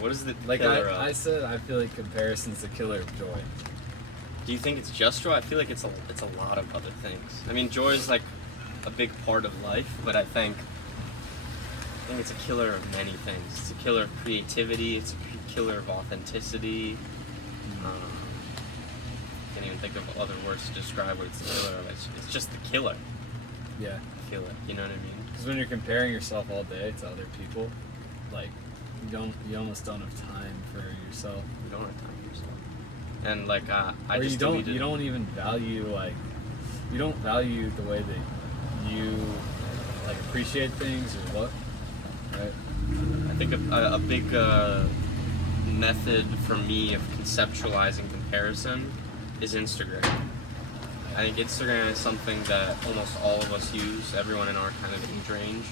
What is the Like killer of? I said, I feel like comparison's the killer of joy. Do you think it's just joy? I feel like it's a lot of other things. I mean, joy is like a big part of life, but I think it's a killer of many things. It's a killer of creativity. It's a killer of authenticity. Can't even think of other words to describe what it's the killer of. It's just the killer. Yeah. I feel like, you know what I mean? Because when you're comparing yourself all day to other people, like you almost don't have time for yourself. You don't have time for yourself. And like I or just you don't even value you don't value the way that you like appreciate things or look, right? I think a big method for me of conceptualizing comparison is Instagram. I think Instagram is something that almost all of us use, everyone in our kind of age range.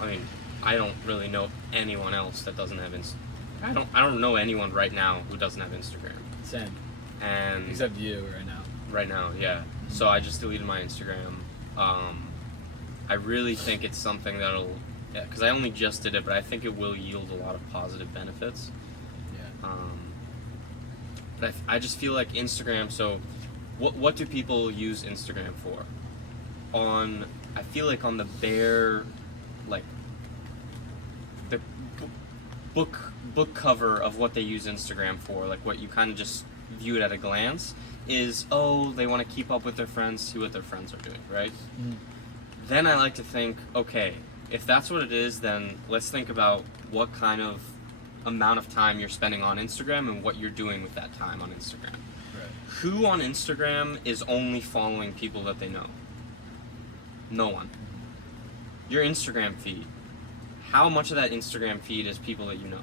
I mean, I don't really know anyone else that doesn't have Instagram. I don't know anyone right now who doesn't have Instagram. Same. And Except you right now. right now, yeah. So I just deleted my Instagram. I really think it's something that'll, because I only just did it, but I think it will yield a lot of positive benefits. Yeah. But I just feel like Instagram, so what do people use Instagram for? I feel like on the bare, like, the book cover of what they use Instagram for, like what you kind of just view it at a glance, is, oh, they want to keep up with their friends, see what their friends are doing, right? Mm. Then I like to think, okay, if that's what it is, then let's think about what kind of amount of time you're spending on Instagram and what you're doing with that time on Instagram. Right. Who on Instagram is only following people that they know? No one. Your Instagram feed. How much of that Instagram feed is people that you know?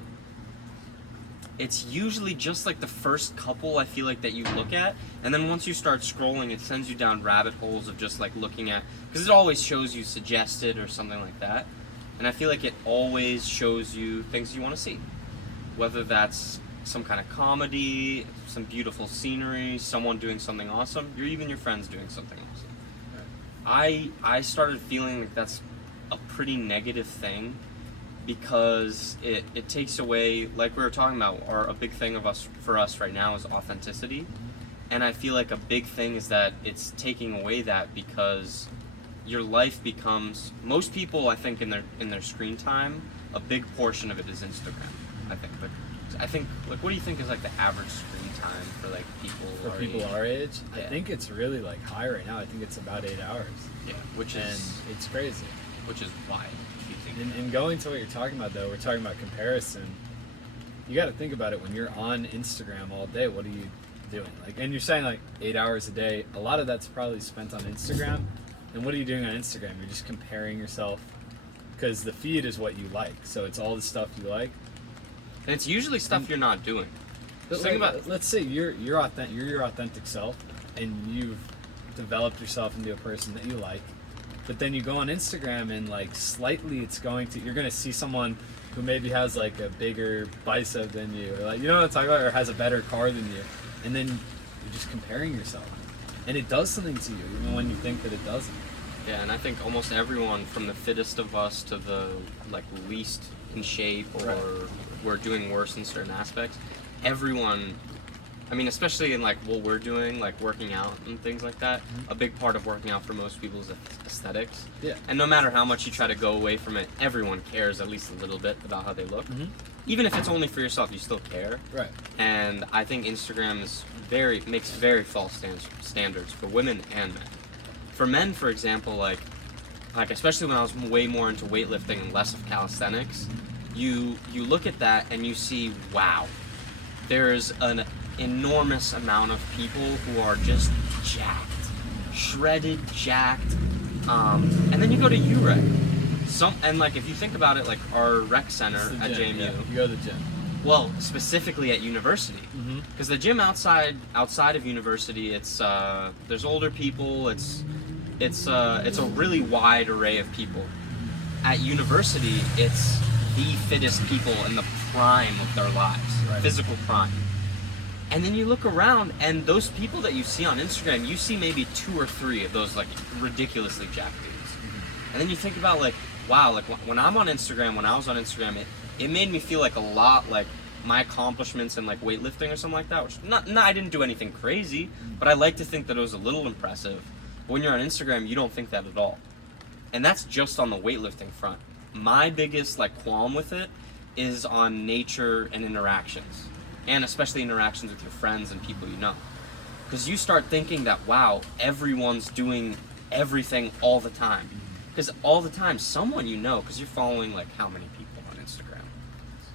It's usually just like the first couple, I feel like, that you look at, and then once you start scrolling, it sends you down rabbit holes of just like looking at, because it always shows you suggested or something like that, and I feel like it always shows you things you want to see, whether that's some kind of comedy, some beautiful scenery, someone doing something awesome, or even your friends doing something awesome. I started feeling like that's a pretty negative thing, because it takes away, like we were talking about, a big thing for us right now is authenticity, and I feel like a big thing is that it's taking away that, because your life becomes, most people, I think, in their screen time, a big portion of it is Instagram. I think like, what do you think is like the average screen time for like people our age? Yeah. I think it's really like high right now. I think it's about 8 hours. Yeah, which is it's crazy. Which is why. And going to what you're talking about, though, we're talking about comparison. You got to think about it. When you're on Instagram all day, what are you doing? Like, and you're saying like 8 hours a day. A lot of that's probably spent on Instagram. And what are you doing on Instagram? You're just comparing yourself, because the feed is what you like. So it's all the stuff you like. And it's usually stuff you're not doing. But think about, let's say you're your authentic self, and you've developed yourself into a person that you like. But then you go on Instagram and like slightly you're going to see someone who maybe has like a bigger bicep than you, or like, you know what I'm talking about, or has a better car than you. And then you're just comparing yourself. And it does something to you, even when you think that it doesn't. Yeah, and I think almost everyone, from the fittest of us to the like least in shape, or Right. we're doing worse in certain aspects, everyone, I mean, especially in like what we're doing, like working out and things like that, a big part of working out for most people is aesthetics. Yeah. And no matter how much you try to go away from it, everyone cares at least a little bit about how they look. Mm-hmm. Even if it's only for yourself, you still care. Right. And I think Instagram makes very false standards for women and men. For men, for example, like especially when I was way more into weightlifting and less of calisthenics, you look at that and you see, wow, there's an enormous amount of people who are just jacked, shredded, jacked, and then you go to UREC. And like, if you think about it, like our rec center at JMU, yeah. You go to the gym. well, specifically at university, Mm-hmm. because the gym outside of university, it's there's older people, it's a really wide array of people. At university, it's the fittest people in the prime of their lives, Right. physical prime. And then you look around, and those people that you see on Instagram, you see maybe 2 or 3 of those like ridiculously jacked dudes. And then you think about like, wow, like when I'm on Instagram, when I was on Instagram, it made me feel like a lot like my accomplishments in like weightlifting or something like that, which I didn't do anything crazy, but I like to think that it was a little impressive. But when you're on Instagram, you don't think that at all. And that's just on the weightlifting front. My biggest like qualm with it is on nature and interactions, and especially interactions with your friends and people you know. Because you start thinking that, wow, everyone's doing everything all the time. Because all the time, someone you know, because you're following like how many people on Instagram?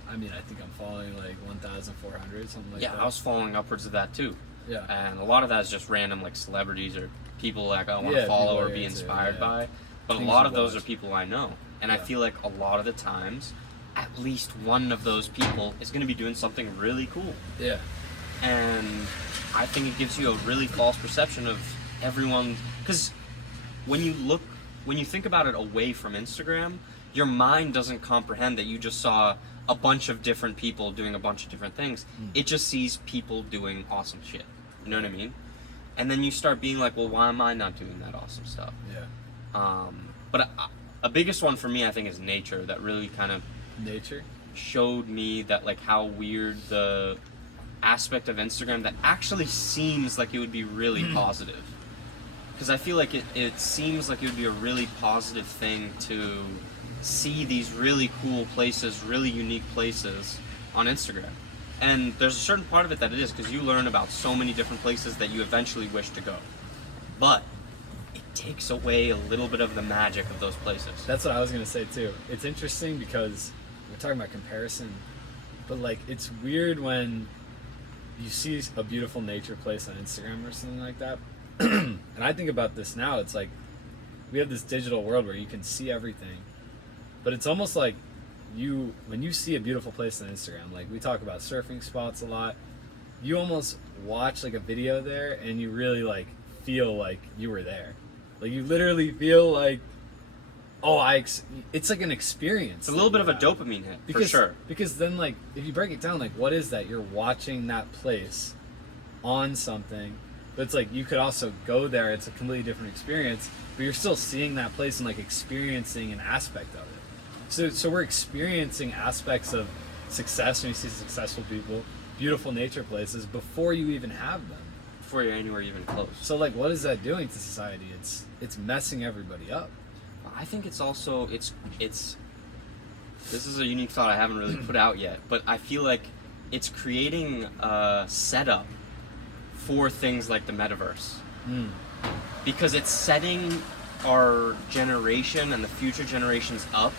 I mean, I think I'm following like 1,400, something like that. Yeah, I was following upwards of that too. Yeah. And a lot of that is just random like celebrities or people like I want Yeah, to follow people or are be into, inspired yeah. by. But Things a lot you of those are watch. people I know. And I Yeah. feel like a lot of the times, at least one of those people is going to be doing something really cool. Yeah. And I think it gives you a really false perception of everyone, because when you think about it away from Instagram, your mind doesn't comprehend that you just saw a bunch of different people doing a bunch of different things. It just sees people doing awesome shit. You know what I mean? And then you start being like, well, why am I not doing that awesome stuff? Yeah. But a biggest one for me, I think, is nature. That really kind of Nature. showed me that like how weird the aspect of Instagram that actually seems like it would be really positive. Because I feel like it seems like it would be a really positive thing to see these really cool places, really unique places on Instagram. And there's a certain part of it that it is, because you learn about so many different places that you eventually wish to go. But it takes away a little bit of the magic of those places. That's what I was gonna say too. It's interesting because we're talking about comparison, but like it's weird when you see a beautiful nature place on Instagram or something like that. And I think about this now. It's like we have this digital world where you can see everything, but it's almost like when you see a beautiful place on Instagram, like we talk about surfing spots a lot, you almost watch like a video there and you really like feel like you were there. Like you literally feel like, it's like an experience. It's a little bit of a dopamine hit, for sure. Because then like if you break it down, like what is that? You're watching that place on something, but it's like you could also go there. It's a completely different experience, but you're still seeing that place and like experiencing an aspect of it. So we're experiencing aspects of success when you see successful people, beautiful nature places before you even have them. Before you're anywhere even close. So like, what is that doing to society? It's messing everybody up. I think it's also it's this is a unique thought I haven't really put out yet, but I feel like it's creating a setup for things like the metaverse. Because it's setting our generation and the future generations up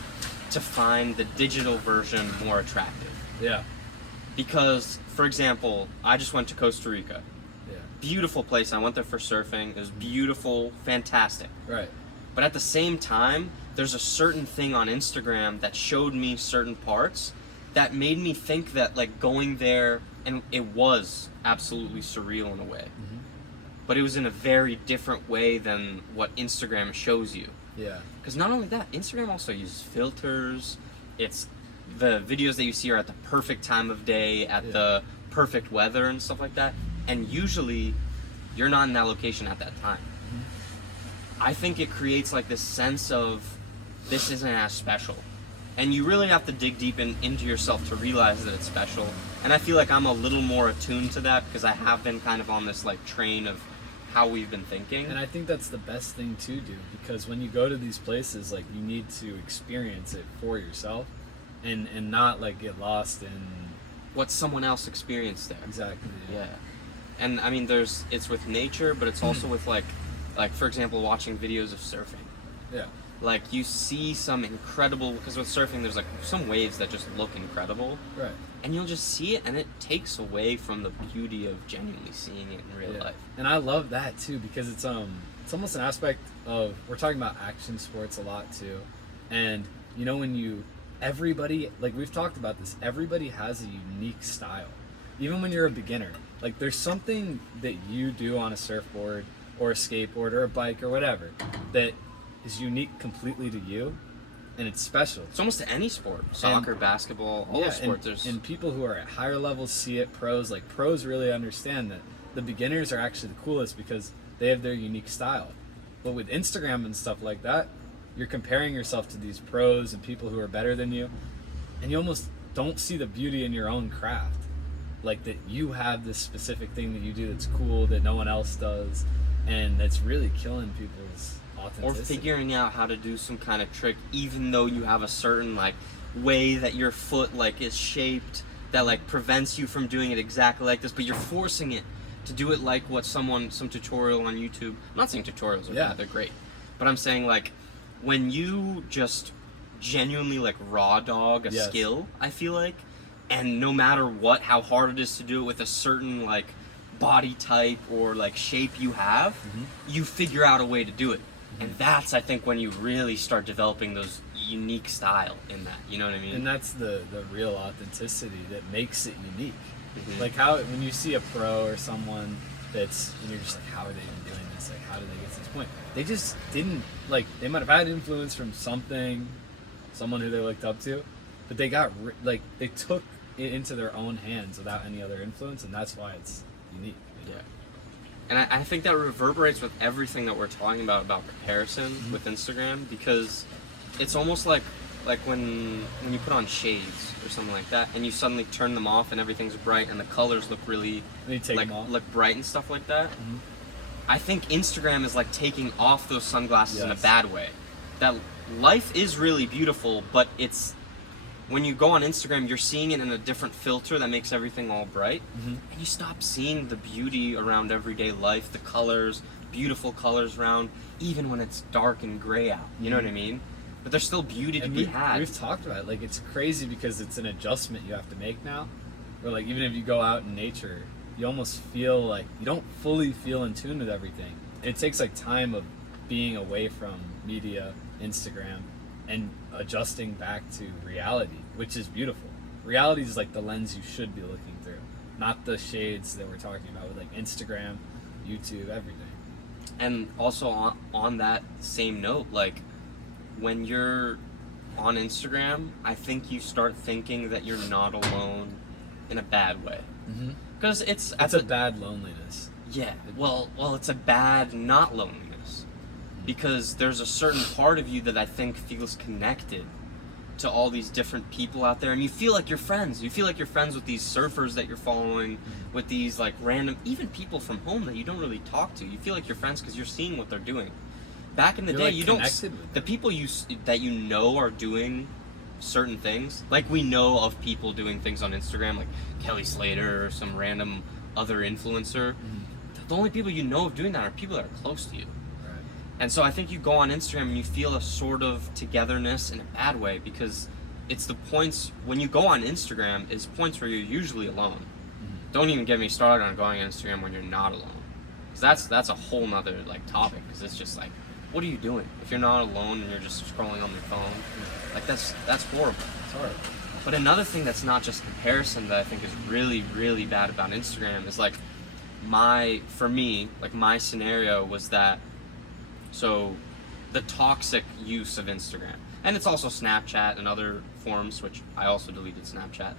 to find the digital version more attractive. Yeah. Because, for example, I just went to Costa Rica. Yeah. Beautiful place. I went there for surfing. It was beautiful, fantastic. Right. But at the same time, there's a certain thing on Instagram that showed me certain parts that made me think that like going there, and it was absolutely surreal in a way. But it was in a very different way than what Instagram shows you. Yeah. Because not only that, Instagram also uses filters. It's the videos that you see are at the perfect time of day, at the perfect weather and stuff like that. And usually, you're not in that location at that time. I think it creates like this sense of this isn't as special. And you really have to dig deep into yourself to realize that it's special. And I feel like I'm a little more attuned to that because I have been kind of on this like train of how we've been thinking. And I think that's the best thing to do, because when you go to these places, like you need to experience it for yourself and not like get lost in what someone else experienced there. exactly. Yeah. And I mean it's with nature, but it's also with like for example watching videos of surfing. Yeah. Like you see some incredible, because with surfing there's like some waves that just look incredible. Right. And you'll just see it and it takes away from the beauty of genuinely seeing it in real life. And I love that too, because it's almost an aspect of, we're talking about action sports a lot too. And you know, everybody, like we've talked about this, everybody has a unique style. Even when you're a beginner, like there's something that you do on a surfboard or a skateboard or a bike or whatever that is unique completely to you, and it's special. It's almost to any sport. Soccer, basketball, all the sports. And people who are at higher levels see it. Pros really understand that the beginners are actually the coolest because they have their unique style. But with Instagram and stuff like that, you're comparing yourself to these pros and people who are better than you, and you almost don't see the beauty in your own craft, like that you have this specific thing that you do that's cool that no one else does, and that's really killing people's Or authenticity. figuring out how to do some kind of trick, even though you have a certain like way that your foot like is shaped that like prevents you from doing it exactly like this, but you're forcing it to do it like what some tutorial on YouTube. I'm not saying tutorials are Yeah. bad, they're great, but I'm saying like when you just genuinely like raw dog a Yes. skill, I feel like, and no matter what, how hard it is to do it with a certain like body type or like shape you have, you figure out a way to do it. And that's, I think, when you really start developing those unique style in that. You know what I mean? And that's the real authenticity that makes it unique. Mhm. Like how when you see a pro or someone that's, and you're just like, how are they even doing this? Like, how did they get to this point? They just didn't, like, they might have had influence from something, someone who they looked up to, but they got like they took it into their own hands without any other influence, and that's why it's unique. you know? Yeah. And I think that reverberates with everything that we're talking about comparison with Instagram, because it's almost like when you put on shades or something like that, and you suddenly turn them off and everything's bright and the colors look really And you take like them off. look bright and stuff like that. I think Instagram is like taking off those sunglasses in a Yes. bad way. That life is really beautiful, but it's when you go on Instagram, you're seeing it in a different filter that makes everything all bright, and you stop seeing the beauty around everyday life, the colors, beautiful colors around, even when it's dark and gray out. You know what I mean? But there's still beauty to And be had. we've talked about it. Like, it's crazy because it's an adjustment you have to make now. Where, like, even if you go out in nature, you almost feel like you don't fully feel in tune with everything. It takes, like, time of being away from media, Instagram, and adjusting back to reality, which is beautiful. Reality is, like, the lens you should be looking through, not the shades that we're talking about with, like, Instagram, YouTube, everything. And also on that same note, like when you're on Instagram, I think you start thinking that you're not alone in a bad way. Because it's It's a bad loneliness. yeah. Well, it's a bad not loneliness, because there's a certain part of you that I think feels connected to all these different people out there, and you feel like you're friends. You feel like you're friends with these surfers that you're following, with these like random, even people from home that you don't really talk to. You feel like you're friends because you're seeing what they're doing. Back in the You're, day, like, you don't. connected with The them. people that you know are doing certain things, like we know of people doing things on Instagram, like Kelly Slater or some random other influencer. The only people you know of doing that are people that are close to you. Right. And so I think you go on Instagram and you feel a sort of togetherness in a bad way, because it's the points when you go on Instagram is points where you're usually alone. Don't even get me started on going on Instagram when you're not alone, because that's a whole nother like topic. Because it's just like, what are you doing if you're not alone and you're just scrolling on your phone? Like that's horrible. It's hard. But another thing that's not just comparison that I think is really, really bad about Instagram is like for me, my scenario was that, so the toxic use of Instagram, and it's also Snapchat and other forms, which I also deleted Snapchat.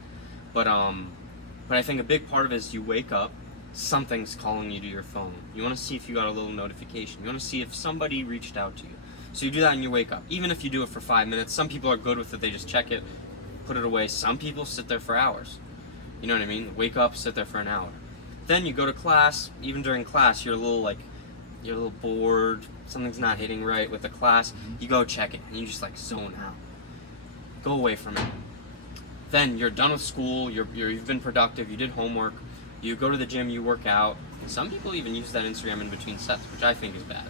But I think a big part of it is you wake up, something's calling you to your phone. You want to see if you got a little notification. You want to see if somebody reached out to you. So you do that and you wake up. Even if you do it for 5 minutes, some people are good with it. They just check it, put it away. Some people sit there for hours. You know what I mean? Wake up, sit there for an hour. Then you go to class. Even during class, you're a little bored. Something's not hitting right with the class. You go check it and you just like zone out. Go away from it. Then you're done with school. You've been productive. You did homework. You go to the gym. You work out. Some people even use that Instagram in between sets, which I think is bad.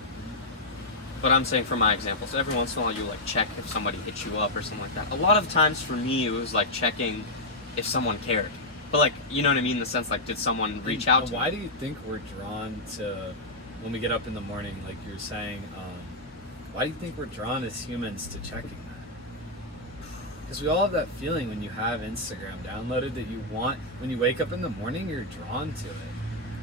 But I'm saying for my example, so every once in a while you like check if somebody hits you up or something like that. A lot of times for me it was like checking if someone cared. But like, you know what I mean, in the sense like, did someone reach out to Why me? do you think we're drawn to, when we get up in the morning, like you're saying, why do you think we're drawn as humans to checking that? Because we all have that feeling when you have Instagram downloaded that you want, when you wake up in the morning, you're drawn to it.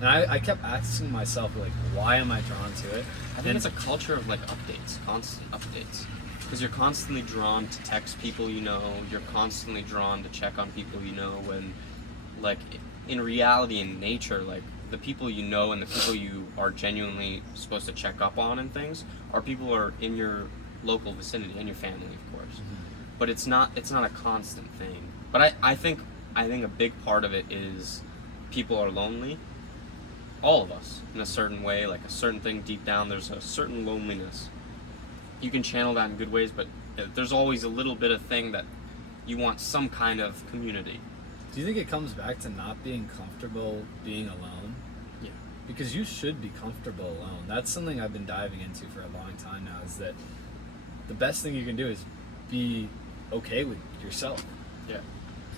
And I kept asking myself, like, why am I drawn to it? I think it's a culture of like updates, constant updates. Because you're constantly drawn to text people you know, you're constantly drawn to check on people you know, when like in reality, in nature, like the people you know and the people you are genuinely supposed to check up on and things are people who are in your local vicinity and your family, of course. But it's not a constant thing. But I think a big part of it is people are lonely. All of us, in a certain way, like a certain thing deep down, there's a certain loneliness. You can channel that in good ways, but there's always a little bit of thing that you want some kind of community. Do you think it comes back to not being comfortable being alone? Yeah. Because you should be comfortable alone. That's something I've been diving into for a long time now, is that the best thing you can do is be okay with yourself. Yeah.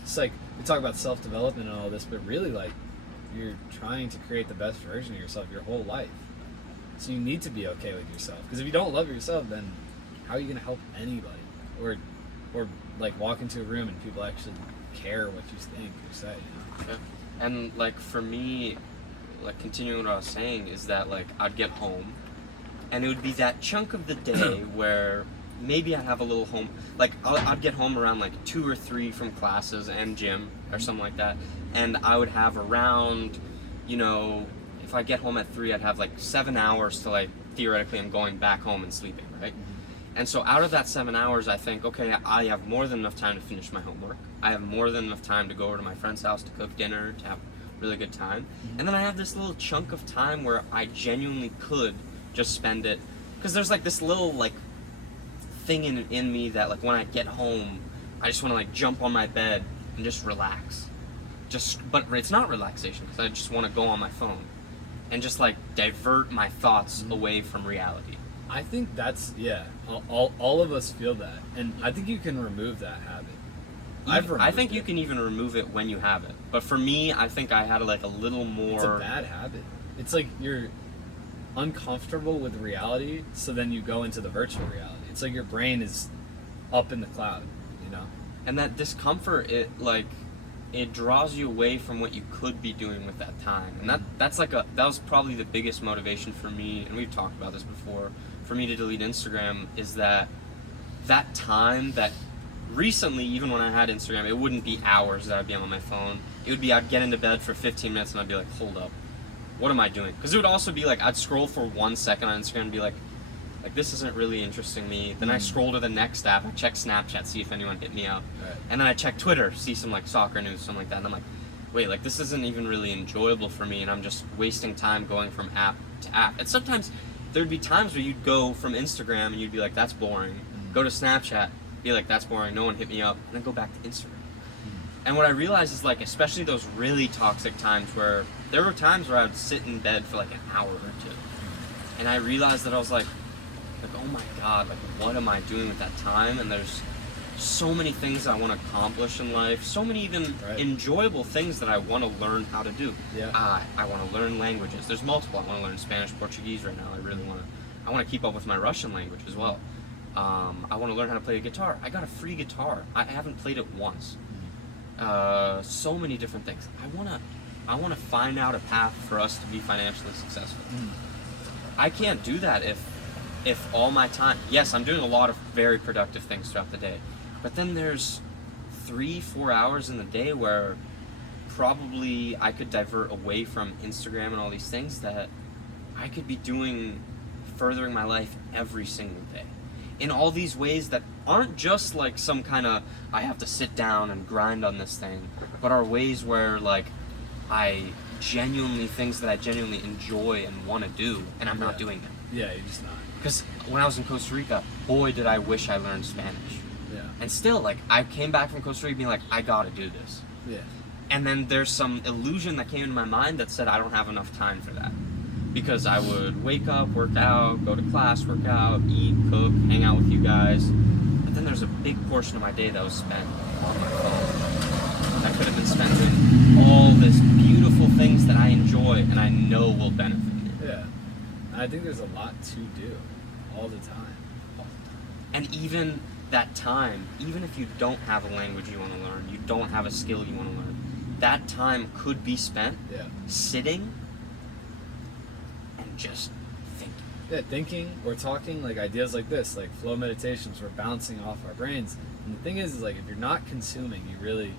It's like, we talk about self-development and all this, but really, like, you're trying to create the best version of yourself your whole life. So you need to be okay with yourself. Because if you don't love yourself, then how are you going to help anybody? Or like, walk into a room and people actually care what you think or say, you know? Yeah. And, like, for me, like, continuing what I was saying, is that, like, I'd get home, and it would be that chunk of the day where maybe I'd have a little home, like, I'd get home around, like, 2 or 3 from classes and gym, or something like that, and I would have around, you know, if I get home at 3, I'd have, like, 7 hours till I theoretically am going back home and sleeping, right? And so out of that 7 hours, I think, okay, I have more than enough time to finish my homework. I have more than enough time to go over to my friend's house to cook dinner, to have a really good time. And then I have this little chunk of time where I genuinely could just spend it, because there's, like, this little, like, thing in me that, like, when I get home, I just want to, like, jump on my bed and just relax. But it's not relaxation, because I just want to go on my phone and just, like, divert my thoughts away from reality. I think that's, yeah, all of us feel that. And I think you can remove that habit. I think you can even remove it when you have it. But for me, I think I had, like, a little more... It's a bad habit. It's like you're uncomfortable with reality, so then you go into the virtual reality. It's like your brain is up in the cloud, you know? And that discomfort, it draws you away from what you could be doing with that time. And that was probably the biggest motivation for me, and we've talked about this before, for me to delete Instagram, is that time that recently, even when I had Instagram, it wouldn't be hours that I'd be on my phone. It would be, I'd get into bed for 15 minutes and I'd be like, hold up, what am I doing? Because it would also be like, I'd scroll for 1 second on Instagram and be like, this isn't really interesting me. Then I scroll to the next app, I check Snapchat, see if anyone hit me up. Right. And then I check Twitter, see some, like, soccer news, something like that. And I'm like, wait, like, this isn't even really enjoyable for me, and I'm just wasting time going from app to app. And sometimes there'd be times where you'd go from Instagram and you'd be like, that's boring. Go to Snapchat, be like, that's boring, no one hit me up, and then go back to Instagram. And what I realized is, like, especially those really toxic times where there were times where I would sit in bed for, like, an hour or 2. And I realized that I was like, oh my god, like, what am I doing with that time? And there's so many things I want to accomplish in life, so many even enjoyable things that I want to learn how to do. Yeah. I want to learn languages. There's multiple. I want to learn Spanish, Portuguese right now. I want to keep up with my Russian language as well. I want to learn how to play a guitar. I got a free guitar. I haven't played it once. So many different things. I want to find out a path for us to be financially successful. I can't do that if all my time, yes, I'm doing a lot of very productive things throughout the day, but then there's 3-4 hours in the day where probably I could divert away from Instagram and all these things that I could be doing, furthering my life every single day in all these ways that aren't just like some kind of, I have to sit down and grind on this thing, but are ways where, like, things that I genuinely enjoy and want to do, and I'm not doing them. Yeah, you're just not. Because when I was in Costa Rica, boy, did I wish I learned Spanish. Yeah. And still, like, I came back from Costa Rica being like, I gotta do this. Yeah. And then there's some illusion that came into my mind that said I don't have enough time for that. Because I would wake up, work out, go to class, work out, eat, cook, hang out with you guys. But then there's a big portion of my day that was spent on my phone. I could have been spent doing all this beautiful things that I enjoy and I know will benefit me. Yeah. I think there's a lot to do all the time. And even that time, even if you don't have a language you want to learn, you don't have a skill you want to learn, that time could be spent sitting and just thinking. Yeah, thinking or talking, like ideas like this, like flow meditations, we're bouncing off our brains. And the thing is like, if you're not consuming, you really,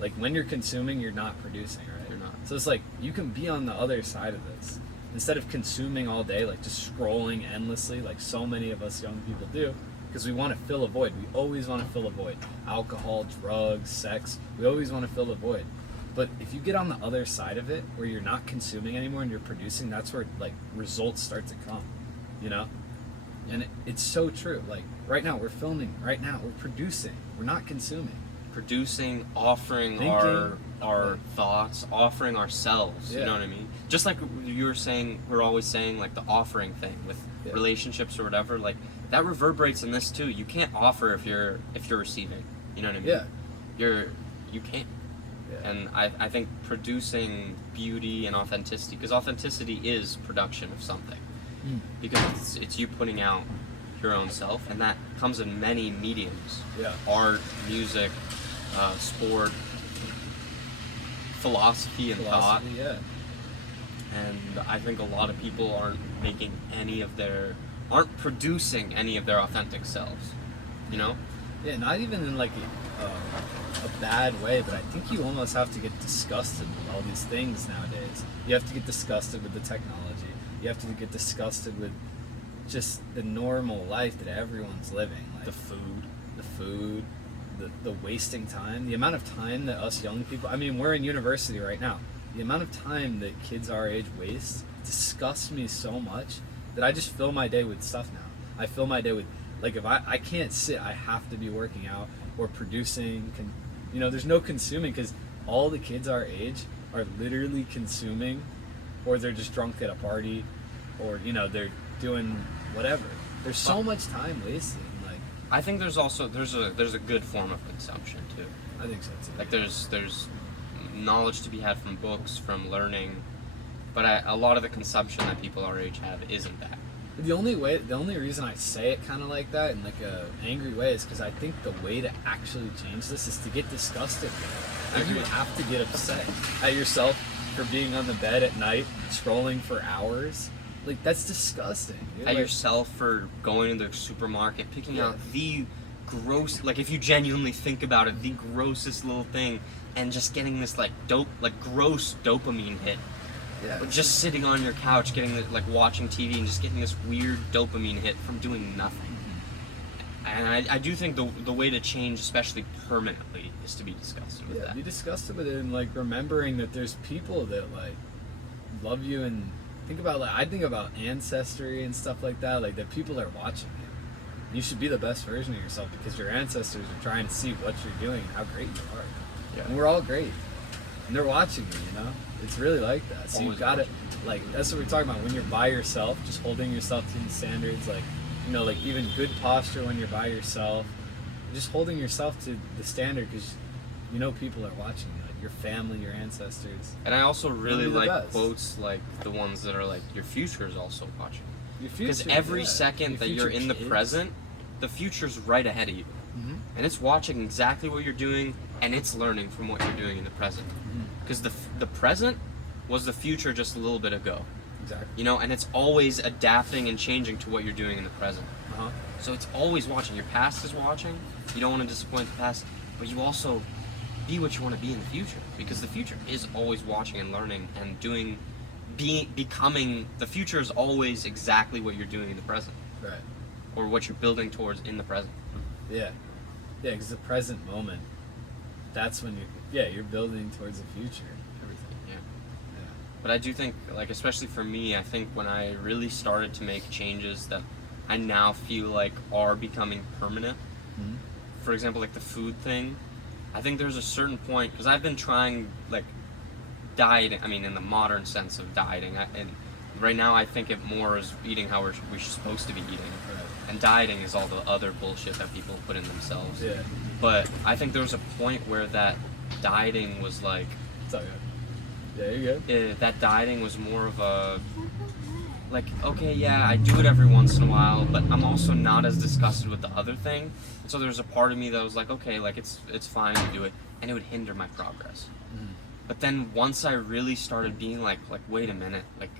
like, when you're consuming, you're not producing, right? You're not. So it's like, you can be on the other side of this. Instead of consuming all day, like just scrolling endlessly, like so many of us young people do, because we want to fill a void. We always want to fill a void. Alcohol, drugs, sex. We always want to fill a void. But if you get on the other side of it, where you're not consuming anymore and you're producing, that's where like results start to come, you know? And it's so true. Like right now we're filming, right now we're producing, we're not consuming. Producing, offering Thinking, our thoughts, offering ourselves. Yeah. You know what I mean? Just like you were saying, we're always saying like the offering thing with Yeah. relationships or whatever. Like that reverberates in this too. You can't offer if you're receiving. You know what I mean? Yeah. You can't. Yeah. And I think producing beauty and authenticity, because authenticity is production of something, because it's you putting out your own self, and that comes in many mediums: Yeah. art, music, sport, philosophy, and thought. Philosophy, yeah. And I think a lot of people aren't producing any of their authentic selves. You know? Yeah, not even in like a bad way, but I think you almost have to get disgusted with all these things nowadays. You have to get disgusted with the technology. You have to get disgusted with just the normal life that everyone's living. Like The food. the wasting time, the amount of time that us young people, I mean, we're in university right now. The amount of time that kids our age waste disgusts me so much that I just fill my day with stuff now. I fill my day with, like, if I can't sit, I have to be working out or producing. You know, there's no consuming, because all the kids our age are literally consuming, or they're just drunk at a party, or, you know, they're doing whatever. There's so much time wasted. Like, I think there's a good form of consumption too. I think so too. Like there's knowledge to be had from books, from learning, but a lot of the consumption that people our age have isn't that. The only reason I say it kind of like that in like a angry way is because I think the way to actually change this is to get disgusted with it. Like, you have to get upset at yourself for being on the bed at night scrolling for hours. Like, that's disgusting. You're At like, yourself for going to the supermarket, picking Yeah. out the gross, like if you genuinely think about it, the grossest little thing, and just getting this gross dopamine hit. yeah, Or just sitting on your couch, getting watching TV and just getting this weird dopamine hit from doing nothing. And I do think the way to change, especially permanently, is to be disgusted with yeah, that. be disgusted with it, and like remembering that there's people that like love you, and think about, like, I think about ancestry and stuff like that, like that people are watching you. You should be the best version of yourself because your ancestors are trying to see what you're doing and how great you are. Yeah. And we're all great. And they're watching you, you know? It's really like that. So Always you've got to, like, that's what we're talking about. When you're by yourself, just holding yourself to these standards, like, you know, like even good posture when you're by yourself, just holding yourself to the standard because you know people are watching you, like your family, your ancestors. And I also really Be the like best. quotes like the ones that are like, your future is also watching. Your Because future, every yeah. second Your that you're future in the kids. present, the future's right ahead of you. Mhm. And it's watching exactly what you're doing, and it's learning from what you're doing in the present. Mhm. Because the present was the future just a little bit ago. Exactly. You know, and it's always adapting and changing to what you're doing in the present. Uh-huh. So it's always watching. Your past is watching. You don't want to disappoint the past, but you also be what you want to be in the future, because the future is always watching and learning and becoming. The future is always exactly what you're doing in the present, Right. or what you're building towards in the present. Yeah. Yeah, because the present moment, that's when you're building towards the future. Everything. Yeah. Yeah. But I do think, like, especially for me, I think when I really started to make changes that I now feel like are becoming permanent. Mhm. For example, like the food thing, I think there's a certain point, because I've been trying, like, dieting, I mean, in the modern sense of dieting, and right now I think it more is eating how we're supposed to be eating, Right. and dieting is all the other bullshit that people put in themselves. Yeah. But I think there was a point where that dieting was like, It's all good. Yeah, you're good. that dieting was more of a, like, okay, yeah, I do it every once in a while, but I'm also not as disgusted with the other thing. And so there's a part of me that was like, okay, like it's fine to do it, and it would hinder my progress. Mhm. But then once I really started being like, wait a minute, like,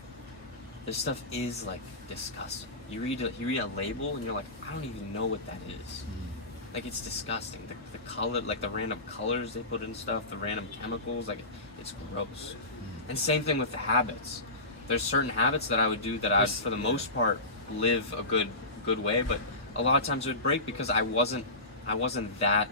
this stuff is like disgusting. You read a label and you're like, I don't even know what that is. Like, it's disgusting. The color, like the random colors they put in stuff, the random chemicals, like, it's gross. And same thing with the habits. There's certain habits that I would do that I, for the most part, live a good way, but a lot of times it would break because I wasn't that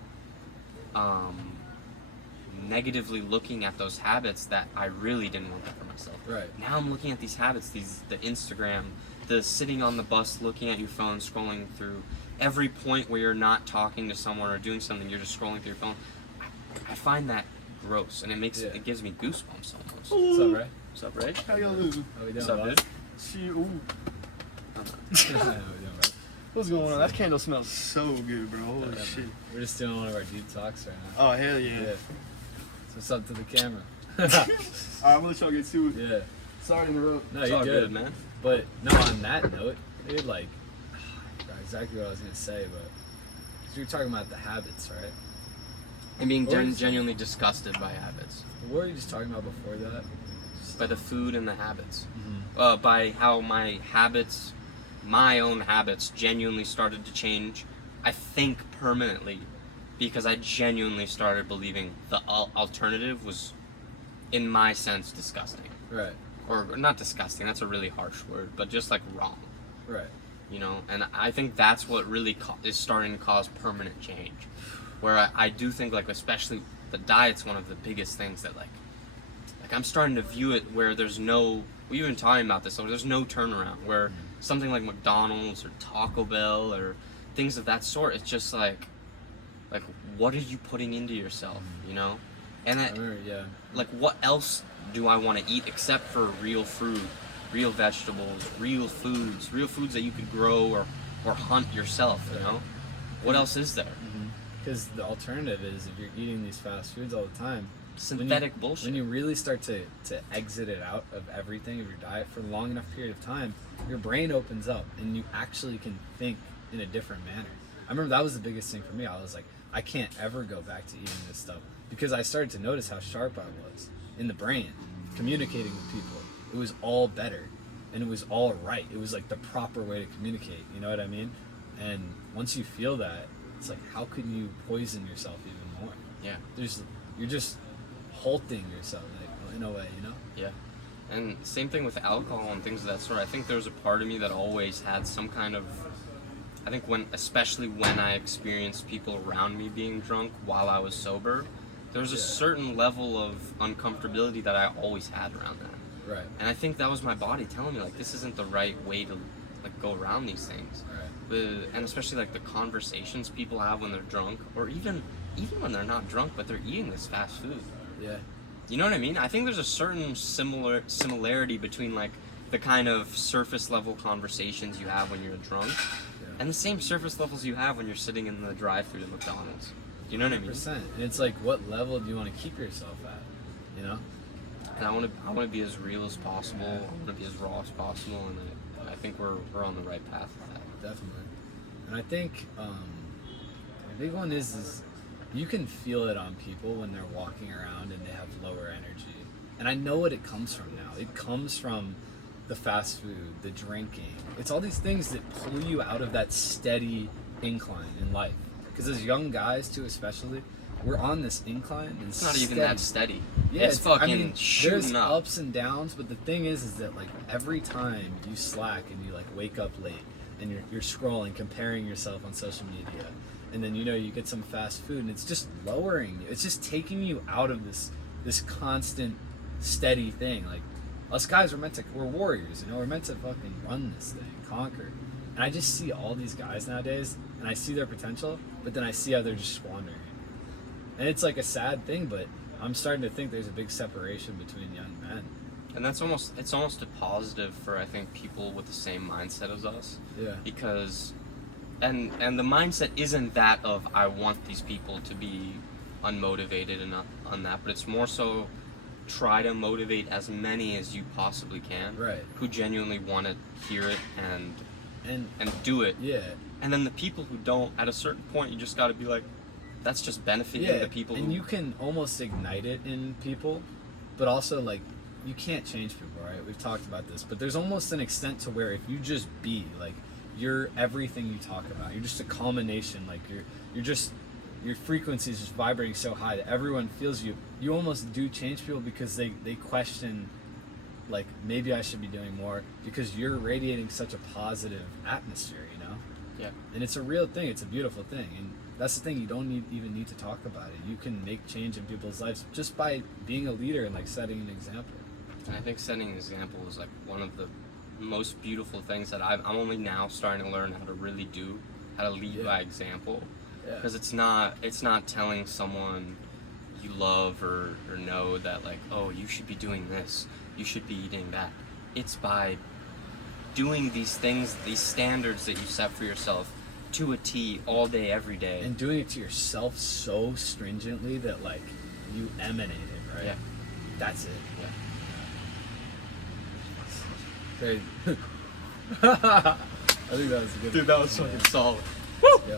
negatively looking at those habits that I really didn't want that for myself. Right. Now I'm looking at these habits, the Instagram, the sitting on the bus looking at your phone, scrolling through every point where you're not talking to someone or doing something, you're just scrolling through your phone. I find that gross, and it gives me goosebumps almost. What's up, Ray? What's up, Ray? How y'all doing? How we doing, What's up, boss? dude? Shit, ooh. How we doing, bro? What's going on? That candle smells so good, bro. Holy Yeah, shit. We're just doing one of our deep talks right now. Oh, hell yeah. Yeah. So what's up to the camera? Alright, I'm gonna let y'all get to it. Yeah. Sorry to interrupt. No, It's you're all good. man. But no, on that note, dude, like, I forgot exactly what I was gonna say, but 'cause you were talking about the habits, right? And being What is- genuinely disgusted by habits, What were you just talking about before that? by the food and the habits, Mhm. by how my own habits, genuinely started to change. I think permanently, because I genuinely started believing the alternative was, in my sense, disgusting. Right. Or not disgusting. That's a really harsh word, but just like wrong. Right. You know, and I think that's what really is starting to cause permanent change, where I do think, like, especially the diet's one of the biggest things that like I'm starting to view it where there's no, we've been talking about this, so there's no turnaround, where something like McDonald's or Taco Bell or things of that sort, it's just like what are you putting into yourself, you know? And I remember, yeah. like, what else do I want to eat except for real fruit, real vegetables, real foods that you could grow or hunt yourself, you know? What else is there? Because the alternative is, if you're eating these fast foods all the time, Synthetic bullshit. When you really start to exit it out of everything of your diet for a long enough period of time, your brain opens up and you actually can think in a different manner. I remember that was the biggest thing for me. I was like, I can't ever go back to eating this stuff, because I started to notice how sharp I was in the brain, communicating with people. It was all better, and it was all right. It was like the proper way to communicate, you know what I mean? And once you feel that, it's like, how can you poison yourself even more? Yeah. You're just halting yourself, like, in a way, you know? Yeah. And same thing with alcohol and things of that sort. I think there was a part of me that always had some kind of, I think especially when I experienced people around me being drunk while I was sober, there was a certain level of uncomfortability that I always had around that. Right. And I think that was my body telling me, like, this isn't the right way to, like, go around these things. Right. And especially, like, the conversations people have when they're drunk, or even when they're not drunk, but they're eating this fast food. Yeah. You know what I mean? I think there's a certain similarity between, like, the kind of surface level conversations you have when you're drunk and the same surface levels you have when you're sitting in the drive-thru at McDonald's. You know what I mean? 100%. And it's like, what level do you want to keep yourself at? You know? And I want to be as real as possible. I want to be as raw as possible, and I think we're on the right path with that. Definitely. And I think the big one is you can feel it on people when they're walking around and they have lower energy. And I know what it comes from now. It comes from the fast food, the drinking. It's all these things that pull you out of that steady incline in life. Because as young guys, too, especially, we're on this incline. And It's not even that steady. Yeah, it's fucking I mean, shooting there's up. ups and downs, but the thing is that, like, every time you slack and you, like, wake up late and you're scrolling, comparing yourself on social media, and then, you know, you get some fast food and it's just lowering you. It's just taking you out of this constant steady thing. Like, us guys we're warriors, you know, we're meant to fucking run this thing, conquer. And I just see all these guys nowadays, and I see their potential, but then I see how they're just squandering it. And it's like a sad thing, but I'm starting to think there's a big separation between young men. And it's almost a positive for, I think, people with the same mindset as us. Yeah. Because and the mindset isn't that of, I want these people to be unmotivated and on that, but it's more so try to motivate as many as you possibly can, Right. who genuinely want to hear it and do it. Yeah. And then the people who don't, at a certain point, you just got to be like, that's just benefiting Yeah. the people And who... you can almost ignite it in people, but also, like, you can't change people, right? We've talked about this, but there's almost an extent to where if you just be, like, you're everything you talk about. You're just a culmination. Like, you're just, your frequency is just vibrating so high that everyone feels you. You almost do change people because they question, like, maybe I should be doing more, because you're radiating such a positive atmosphere, you know? Yeah. And it's a real thing. It's a beautiful thing. And that's the thing. You don't even need to talk about it. You can make change in people's lives just by being a leader and like setting an example. And I think setting an example is like one of the most beautiful things that I'm only now starting to learn how to really do, how to lead Yeah. by example. Yeah. Because it's not telling someone you love or know that like, oh, you should be doing this, you should be eating that. It's by doing these things, these standards that you set for yourself to a T all day, every day. And doing it to yourself so stringently that like you emanate it, right? Yeah. That's it. Yeah. Crazy. I think that was a good Dude, that was one. fucking solid. Yeah.